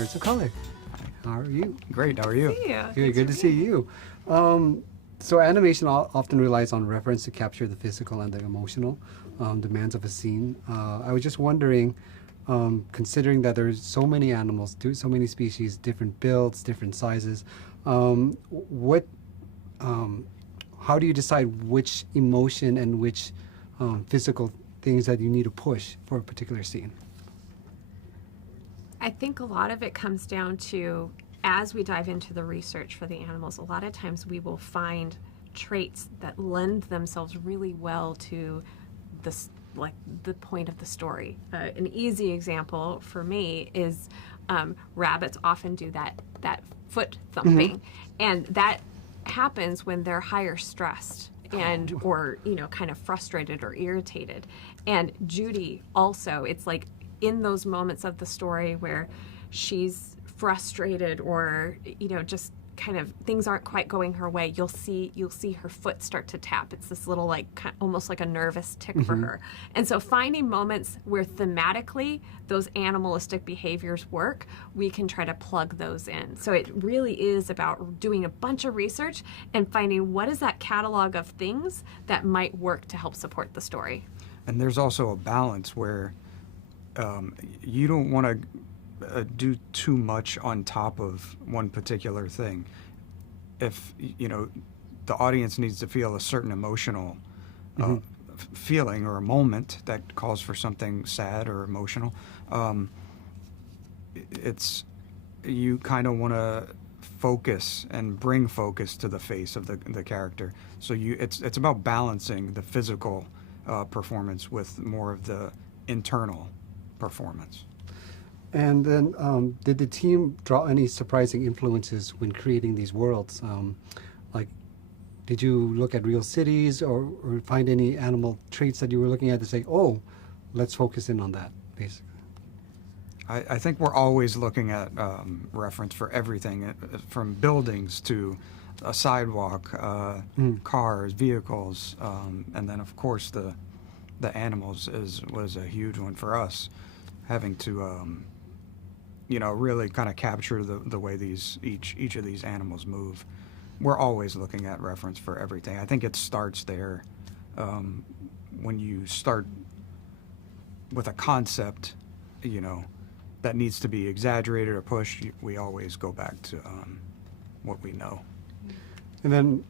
Nerds of Color. How are you? Great, how are you? Yeah, Good to see you. So animation often relies on reference to capture the physical and the emotional demands of a scene. I was just wondering, considering that there's so many animals, so many species, different builds, different sizes, how do you decide which emotion and which physical things that you need to push for a particular scene? I think a lot of it comes down to, as we dive into the research for the animals, a lot of times we will find traits that lend themselves really well to this, like the point of the story. An easy example for me is rabbits often do that foot thumping, and that happens when they're higher stressed and or kind of frustrated or irritated. And Judy also, it's like in those moments of the story where she's frustrated or just kind of things aren't quite going her way, you'll see her foot start to tap. It's this little almost like a nervous tick for her. And so finding moments where thematically those animalistic behaviors work, we can try to plug those in. So it really is about doing a bunch of research and finding what is that catalog of things that might work to help support the story. And there's also a balance where you don't want to do too much on top of one particular thing. If the audience needs to feel a certain emotional feeling or a moment that calls for something sad or emotional, you kind of want to focus and bring focus to the face of the character. So it's about balancing the physical performance with more of the internal performance. And then, did the team draw any surprising influences when creating these worlds? Did you look at real cities or find any animal traits that you were looking at to say, oh, let's focus in on that, basically? I think we're always looking at reference for everything, from buildings to a sidewalk, cars, vehicles, and then, of course, the animals was a huge one for us, having to really kind of capture the way each of these animals move. We're always looking at reference for everything. I think it starts there. When you start with a concept, that needs to be exaggerated or pushed, we always go back to what we know. And then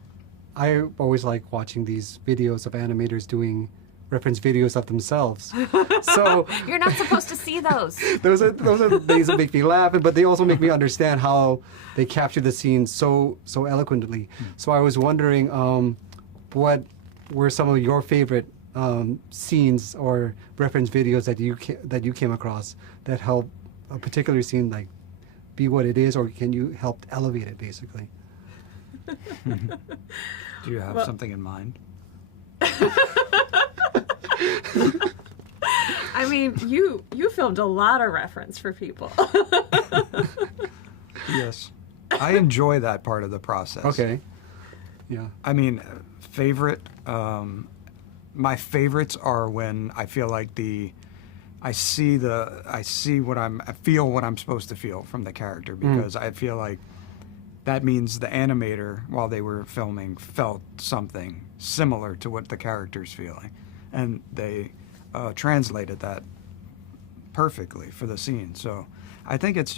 I always like watching these videos of animators doing reference videos of themselves. So you're not supposed to see those. those are things that make me laugh, but they also make me understand how they capture the scene so eloquently. So I was wondering, what were some of your favorite scenes or reference videos that you came across that help a particular scene be what it is, or can you help elevate it, basically? Do you have something in mind? I mean, you filmed a lot of reference for people. Yes. I enjoy that part of the process. Okay. Yeah. I mean, my favorites are when I feel like I feel what I'm supposed to feel from the character, because I feel like that means the animator, while they were filming, felt something similar to what the character's feeling, and they translated that perfectly for the scene. So I think it's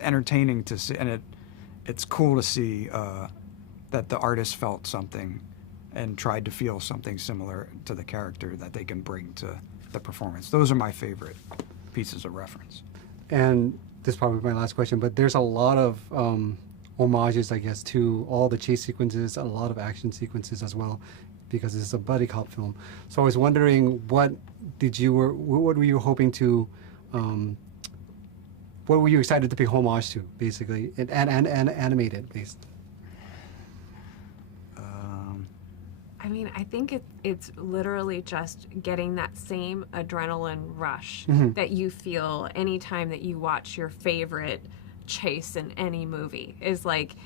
entertaining to see, and it's cool to see that the artist felt something and tried to feel something similar to the character that they can bring to the performance. Those are my favorite pieces of reference. And this is probably my last question, but there's a lot of homages, I guess, to all the chase sequences, a lot of action sequences as well, because it's a buddy cop film. So I was wondering, what were you hoping to, what were you excited to pay homage to, basically, and animated, basically? I mean, I think it's literally just getting that same adrenaline rush that you feel anytime that you watch your favorite chase in any movie. Is like,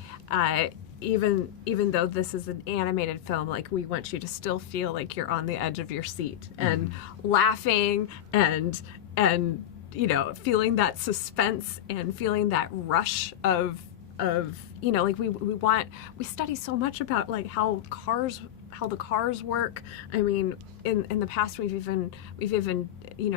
even though this is an animated film, we want you to still feel like you're on the edge of your seat and laughing and feeling that suspense and feeling that rush of like we study so much about like how the cars work. I mean, in the past we've even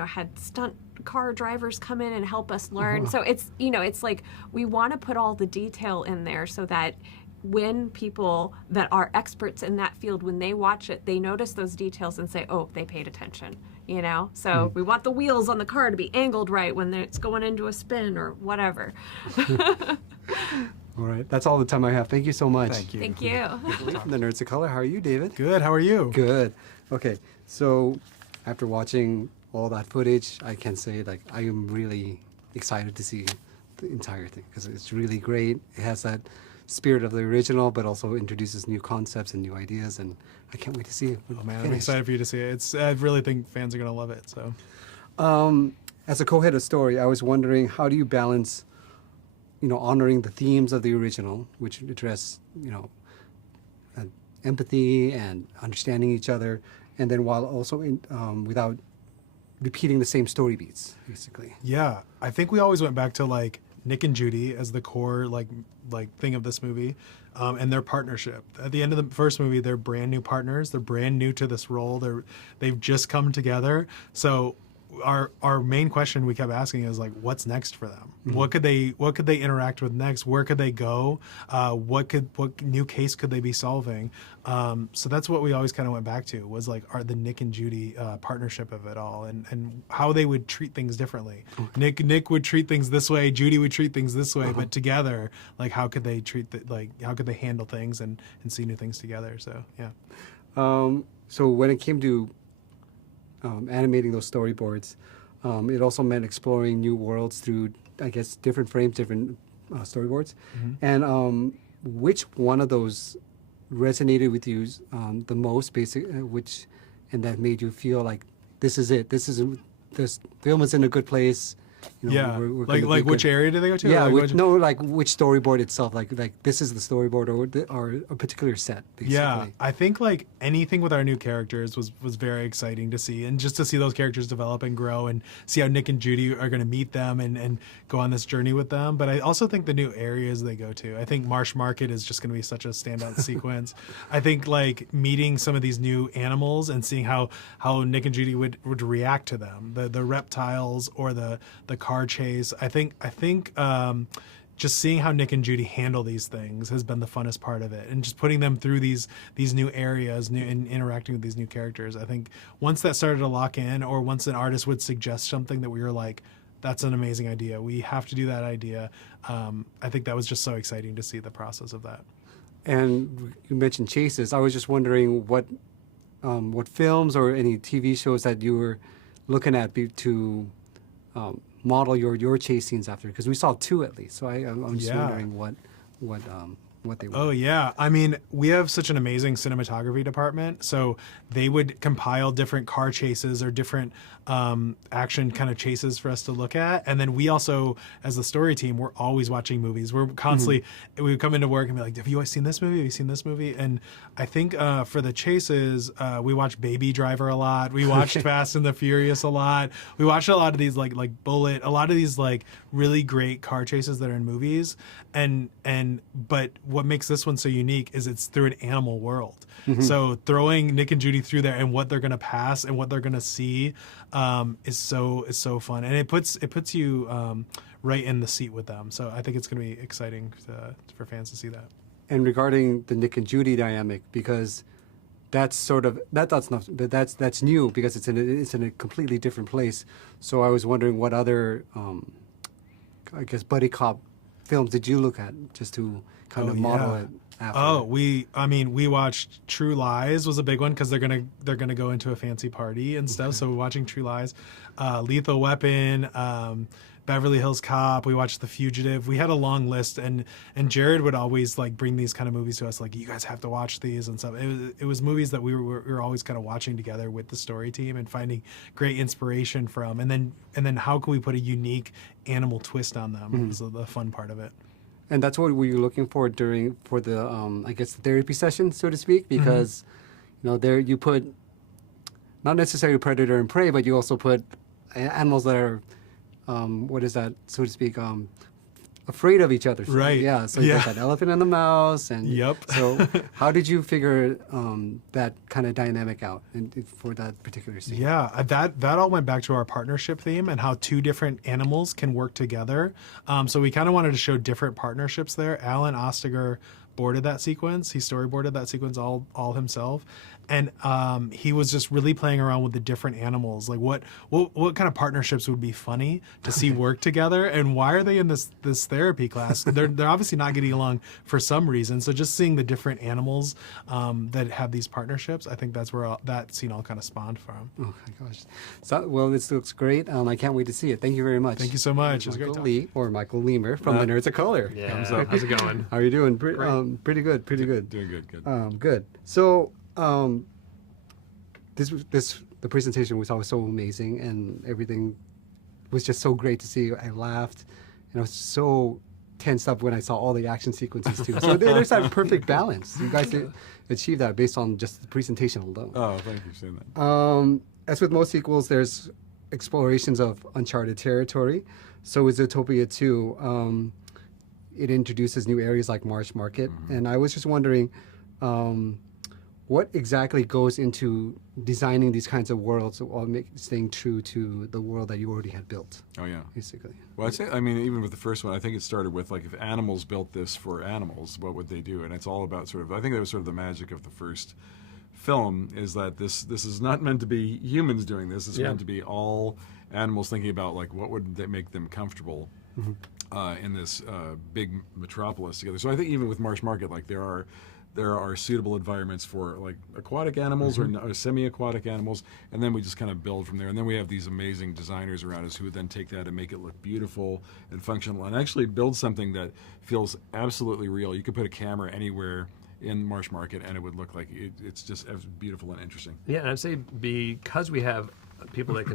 had stunt car drivers come in and help us learn. So it's like we want to put all the detail in there so that when people that are experts in that field, when they watch it, they notice those details and say, oh, they paid attention. So we want the wheels on the car to be angled right when it's going into a spin or whatever. All right, that's all the time I have. Thank you so much. Thank you. Thank you. From the Nerds of Color, how are you, David? Good. How are you? Good. Okay, so after watching all that footage, I can say like I am really excited to see the entire thing because it's really great. It has that spirit of the original, but also introduces new concepts and new ideas, and I can't wait to see it. Oh man, I'm excited for you to see it. I really think fans are gonna love it. So, as a co-head of story, I was wondering how do you balance, honoring the themes of the original, which address, empathy and understanding each other, and then while also without repeating the same story beats, basically. yeah, I think we always went back to like Nick and Judy as the core like thing of this movie, and their partnership. At the end of the first movie, they're brand new partners. They're brand new to this role. They've just come together. So our main question we kept asking is like, what's next for them? Mm-hmm. What could they interact with next? Where could they go? What new case could they be solving? So that's what we always kind of went back to was like the Nick and Judy partnership of it all, and how they would treat things differently. Okay. Nick would treat things this way, Judy would treat things this way, but together, like how could they how could they handle things and see new things together? So yeah. So when it came to animating those storyboards, it also meant exploring new worlds through, I guess, different frames, different storyboards. Mm-hmm. And which one of those resonated with you the most, and that made you feel like this is it? This film is in a good place. We're like which area do they go to? Yeah, which storyboard itself. Like this is the storyboard or a particular set. Basically. Yeah, I think like anything with our new characters was very exciting to see, and just to see those characters develop and grow, and see how Nick and Judy are going to meet them and go on this journey with them. But I also think the new areas they go to. I think Marsh Market is just going to be such a standout sequence. I think like meeting some of these new animals and seeing how Nick and Judy would react to them, the reptiles or the car chase. I think just seeing how Nick and Judy handle these things has been the funnest part of it, and just putting them through these new areas, and interacting with these new characters. I think once that started to lock in, or once an artist would suggest something that we were like, that's an amazing idea, we have to do that idea. I think that was just so exciting to see the process of that. And you mentioned chases. I was just wondering what films or any TV shows that you were looking at to model your chase scenes after, because we saw two at least. So I'm just wondering what they were. Oh yeah, I mean, we have such an amazing cinematography department, so they would compile different car chases or different action kind of chases for us to look at. And then we also, as the story team, we're always watching movies. We're constantly, we would come into work and be like, have you seen this movie? Have you seen this movie? And I think for the chases, we watched Baby Driver a lot. We watched Fast and the Furious a lot. We watched a lot of these like Bullet, a lot of these like really great car chases that are in movies. But what makes this one so unique is it's through an animal world. Mm-hmm. So throwing Nick and Judy through there and what they're gonna pass and what they're gonna see is so fun, and it puts you right in the seat with them. So I think it's gonna be exciting for fans to see that. And regarding the Nick and Judy dynamic, because that's new because it's in a completely different place. So I was wondering what other I guess buddy cop films did you look at just to kind of model it after? We watched True Lies was a big one because they're gonna go into a fancy party and stuff. Okay. So we're watching True Lies, Lethal Weapon, Beverly Hills Cop. We watched The Fugitive. We had a long list, and Jared would always like bring these kind of movies to us, like, you guys have to watch these and stuff. It was movies that we were always kind of watching together with the story team and finding great inspiration from, and then how can we put a unique animal twist on them? Mm-hmm. Was the fun part of it. And that's what we were looking for for the I guess the therapy session, so to speak, because there you put not necessarily predator and prey, but you also put animals that are what is that, so to speak, afraid of each other. Right. Yeah. So you got that elephant and the mouse, and Yep. So how did you figure that kind of dynamic out for that particular scene? Yeah, that all went back to our partnership theme and how two different animals can work together. So we kind of wanted to show different partnerships there. Alan Ostiger boarded that sequence. He storyboarded that sequence all himself. And he was just really playing around with the different animals. Like what kind of partnerships would be funny to see work together, and why are they in this therapy class? They're obviously not getting along for some reason. So just seeing the different animals that have these partnerships, I think that's where that scene all kind of spawned from. Oh my gosh. So, well, this looks great. I can't wait to see it. Thank you very much. Thank you so much. It was great Michael talking. Lee, or Michael Leamer from the Nerds of Color. Yeah. How's it going? How are you doing? Pretty good. Pretty good. Doing good. Good. So, the presentation was always so amazing, and everything was just so great to see. I laughed, and I was so tensed up when I saw all the action sequences too. So there's that perfect balance. You guys achieved that based on just the presentation alone. Oh, thank you for saying that. As with most sequels, there's explorations of uncharted territory. So with Zootopia 2, it introduces new areas like Marsh Market, and I was just wondering, what exactly goes into designing these kinds of worlds while staying true to the world that you already had built, Oh, yeah. basically? Well, I'd say, I mean, even with the first one, I think it started with, like, if animals built this for animals, what would they do? And it's all about sort of, I think that was sort of the magic of the first film, is that this is not meant to be humans doing this. It's meant to be all animals thinking about, like, what would they make them comfortable in this big metropolis together. So I think even with Marsh Market, like, there are suitable environments for, like, aquatic animals or semi-aquatic animals, and then we just kind of build from there. And then we have these amazing designers around us who would then take that and make it look beautiful and functional and actually build something that feels absolutely real. You could put a camera anywhere in Marsh Market and it would look like it's just as beautiful and interesting. Yeah, and I'd say because we have people that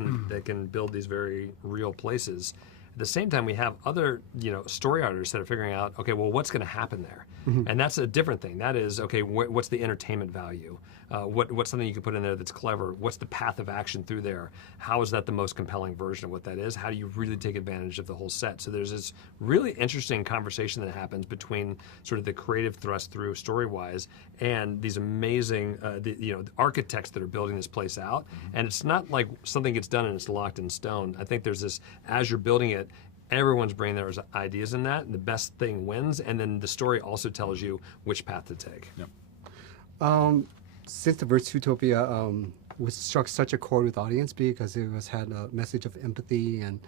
can build these very real places. At the same time, we have other, story artists that are figuring out, okay, well, what's going to happen there? And that's a different thing. That is, okay, what's the entertainment value? What's something you can put in there that's clever? What's the path of action through there? How is that the most compelling version of what that is? How do you really take advantage of the whole set? So there's this really interesting conversation that happens between sort of the creative thrust through story-wise and these amazing, the architects that are building this place out. And it's not like something gets done and it's locked in stone. I think there's this, as you're building it, everyone's bringing their ideas in that, and the best thing wins, and then the story also tells you which path to take. Yep. Since the first Zootopia was struck such a chord with audience because it had a message of empathy and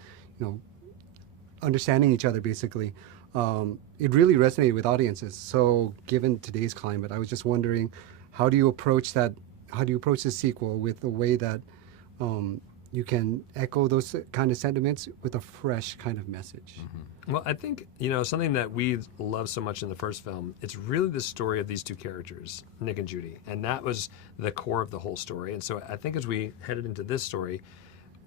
understanding each other, basically, it really resonated with audiences. So given today's climate, I was just wondering, how do you approach that? How do you approach the sequel with a way that you can echo those kind of sentiments with a fresh kind of message? Well, I think, something that we love so much in the first film, it's really the story of these two characters, Nick and Judy. And that was the core of the whole story. And so I think as we headed into this story,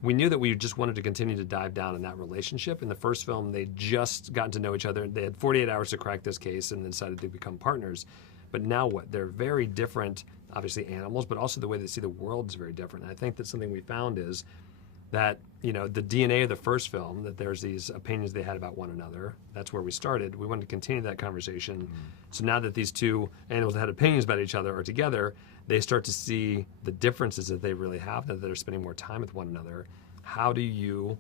we knew that we just wanted to continue to dive down in that relationship. In the first film, they'd just gotten to know each other. They had 48 hours to crack this case and then decided to become partners. But now what? They're very different, obviously, animals, but also the way they see the world is very different. And I think that something we found is that, the DNA of the first film, that there's these opinions they had about one another. That's where we started. We wanted to continue that conversation. So now that these two animals that had opinions about each other are together, they start to see the differences that they really have, that they're spending more time with one another. How do you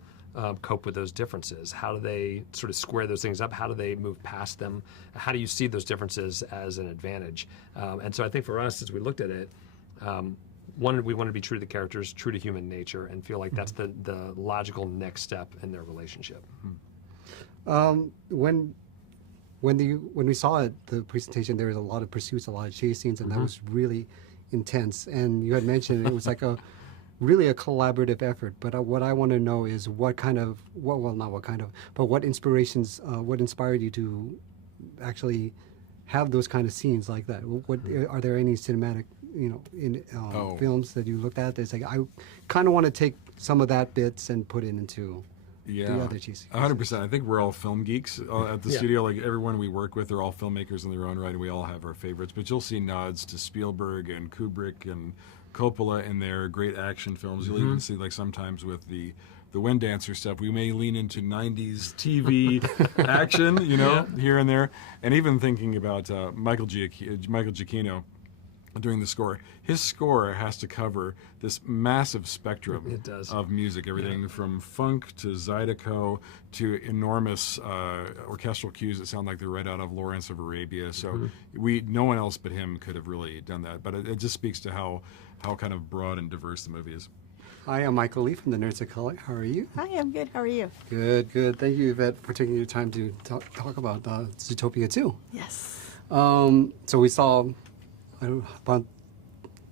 cope with those differences? How do they sort of square those things up? How do they move past them? How do you see those differences as an advantage? And so I think for us, as we looked at it, we wanted to be true to the characters, true to human nature, and feel like that's the logical next step in their relationship. When we saw it, the presentation, there was a lot of pursuits, a lot of chase scenes, and that was really intense. And you had mentioned it was like really a collaborative effort. But what I want to know is what inspirations, what inspired you to actually have those kind of scenes like that? Are there any cinematic, films that you looked at? There's like, I kind of want to take some of that bits and put it into the other chase scenes. 100%. I think we're all film geeks at the studio. Like, everyone we work with are all filmmakers in their own right, and we all have our favorites. But you'll see nods to Spielberg and Kubrick and Coppola in their great action films. You'll even see, like, sometimes with the Wind Dancer stuff, we may lean into 90s TV action, here and there. And even thinking about Michael Giacchino doing the score. His score has to cover this massive spectrum of music, everything from funk to zydeco to enormous orchestral cues that sound like they're right out of Lawrence of Arabia. So no one else but him could have really done that. But it just speaks to how kind of broad and diverse the movie is. Hi, I'm Michael Lee from the Nerds of Color. How are you? Hi, I'm good. How are you? Good, good. Thank you, Yvette, for taking your time to talk about Zootopia 2. Yes. So we saw about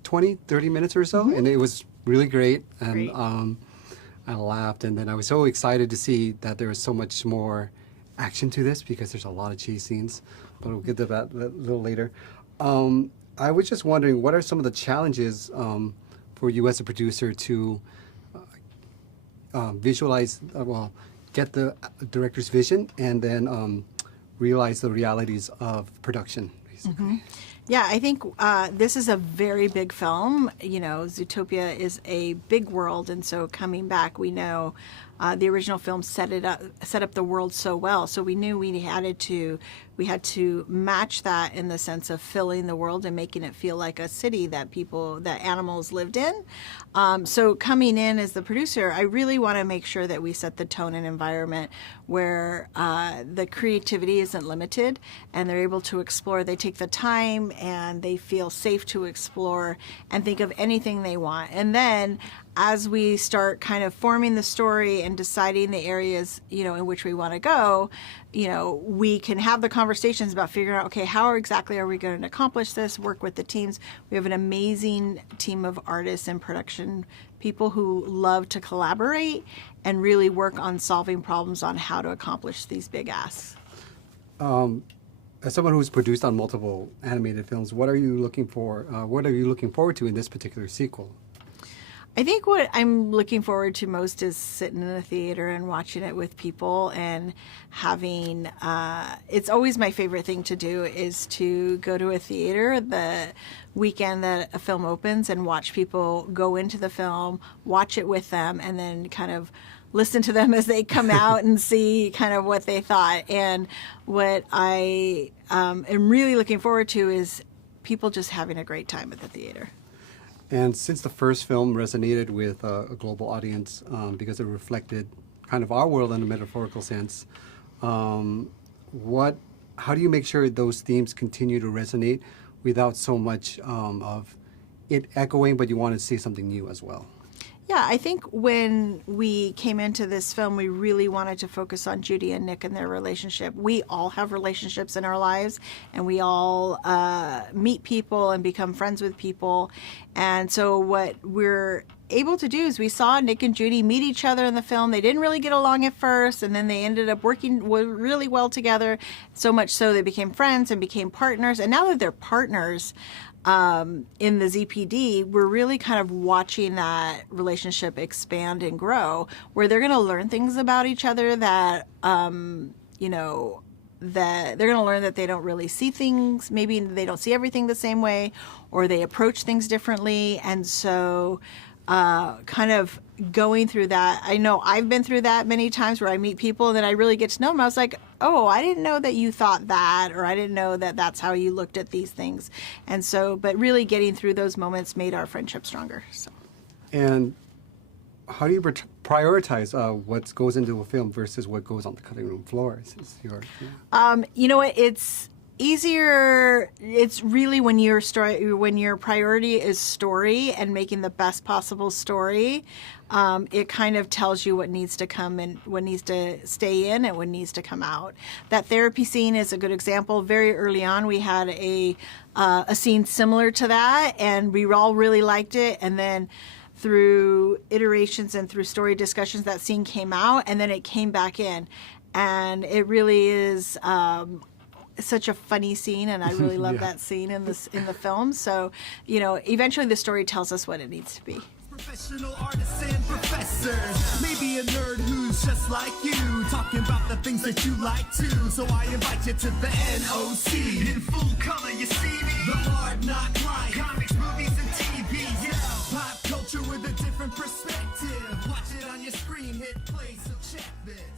20, 30 minutes or so, and it was really great. And I laughed, and then I was so excited to see that there was so much more action to this because there's a lot of chase scenes, but we'll get to that a little later. I was just wondering, what are some of the challenges for you as a producer to visualize, get the director's vision and then realize the realities of production, basically? Yeah, I think this is a very big film. Zootopia is a big world, and so coming back, we know the original film set up the world so well. So we knew we had to match that in the sense of filling the world and making it feel like a city that animals lived in. So coming in as the producer, I really want to make sure that we set the tone and environment where the creativity isn't limited and they're able to explore. They take the time and they feel safe to explore and think of anything they want. And then as we start kind of forming the story and deciding the areas, in which we want to go, we can have the conversations about figuring out, okay, how exactly are we going to accomplish this, work with the teams. We have an amazing team of artists and production people who love to collaborate and really work on solving problems on how to accomplish these big asks. As someone who's produced on multiple animated films, what are you looking for? What are you looking forward to in this particular sequel? I think what I'm looking forward to most is sitting in a theater and watching it with people and having, it's always my favorite thing to do is to go to a theater the weekend that a film opens and watch people go into the film, watch it with them, and then kind of listen to them as they come out and see kind of what they thought. And what I am really looking forward to is people just having a great time at the theater. And since the first film resonated with a global audience because it reflected kind of our world in a metaphorical sense, how do you make sure those themes continue to resonate without so much of it echoing, but you want to say something new as well? Yeah, I think when we came into this film, we really wanted to focus on Judy and Nick and their relationship. We all have relationships in our lives, and we all meet people and become friends with people. And so what we're able to do is we saw Nick and Judy meet each other in the film. They didn't really get along at first, and then they ended up working really well together, so much so they became friends and became partners. And now that they're partners, in the ZPD, we're really kind of watching that relationship expand and grow, where they're going to learn things about each other that, that they're going to learn that they don't really see things, maybe they don't see everything the same way, or they approach things differently. And so kind of going through that, I know I've been through that many times where I meet people and then I really get to know them. I was like, oh, I didn't know that you thought that, or I didn't know that that's how you looked at these things. And so, but really getting through those moments made our friendship stronger. So. And how do you prioritize what goes into a film versus what goes on the cutting room floor? You know what, it's easier. It's really when your priority is story and making the best possible story, it kind of tells you what needs to come and what needs to stay in and what needs to come out. That therapy scene is a good example. Very early on, we had a scene similar to that, and we all really liked it. And then through iterations and through story discussions, that scene came out, and then it came back in, and it really is such a funny scene, and I really love that scene in the film. So, eventually the story tells us what it needs to be. Professional artists and professors, maybe a nerd who's just like you, talking about the things that you like too. So I invite you to the NOC. In full color, you see me. The Hard Knock Life, comics, movies, and TV. Yeah. screen hit play, so check this.